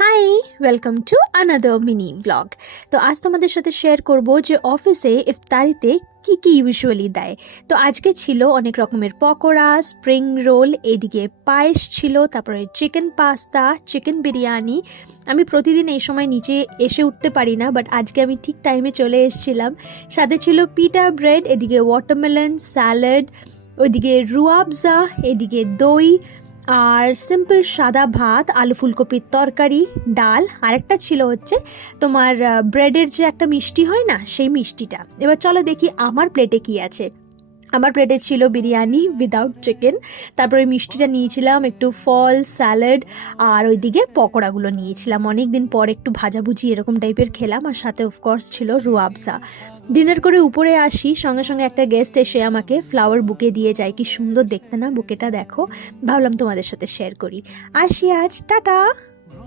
High, welcome to another mini blog. তো আজ তোমাদের সাথে শেয়ার করব যে অফিসে ইফতারিতে কি কি ইউজুয়ালি দেয়। তো আজকে ছিল অনেক রকমের পকোড়া, স্প্রিং রোল, এদিকে পায়েস ছিল, তারপরে চিকেন পাস্তা, চিকেন বিরিয়ানি। আমি প্রতিদিন এই সময় নিচে এসে উঠতে পারি না, বাট আজকে আমি ঠিক টাইমে চলে এসেছিলাম। সাথে ছিল পিটা ব্রেড, এদিকে ওয়াটারমেলন স্যালাড, ওইদিকে রুয়াবজা, এদিকে দই, আর সিম্পল সাদা ভাত, আলু ফুলকপির তরকারি, ডাল, আরেকটা ছিল হচ্ছে তোমার ব্রেডের যে একটা মিষ্টি হয় না, সেই মিষ্টিটা। এবার চলো দেখি আমার প্লেটে কি আছে। আমার প্লেটে ছিল বিরিয়ানি উইদাউট চিকেন, তারপরে মিষ্টিটা নিয়েছিলাম, একটু ফল, স্যালাড, আর ওইদিকে পকোড়াগুলো নিয়েছিলাম। অনেক দিন পর একটু ভাজাভুজি এরকম টাইপের খেলাম, আর সাথে অফকোর্স ছিল রুয়াবজা। ডিনার করে উপরে আসি, সঙ্গে সঙ্গে একটা গেস্ট এসে আমাকে ফ্লাওয়ার বুকে দিয়ে যায়। কি সুন্দর দেখতে না বুকেটা, দেখো। ভাবলাম তোমাদের সাথে শেয়ার করি। আসি আজ, টাটা।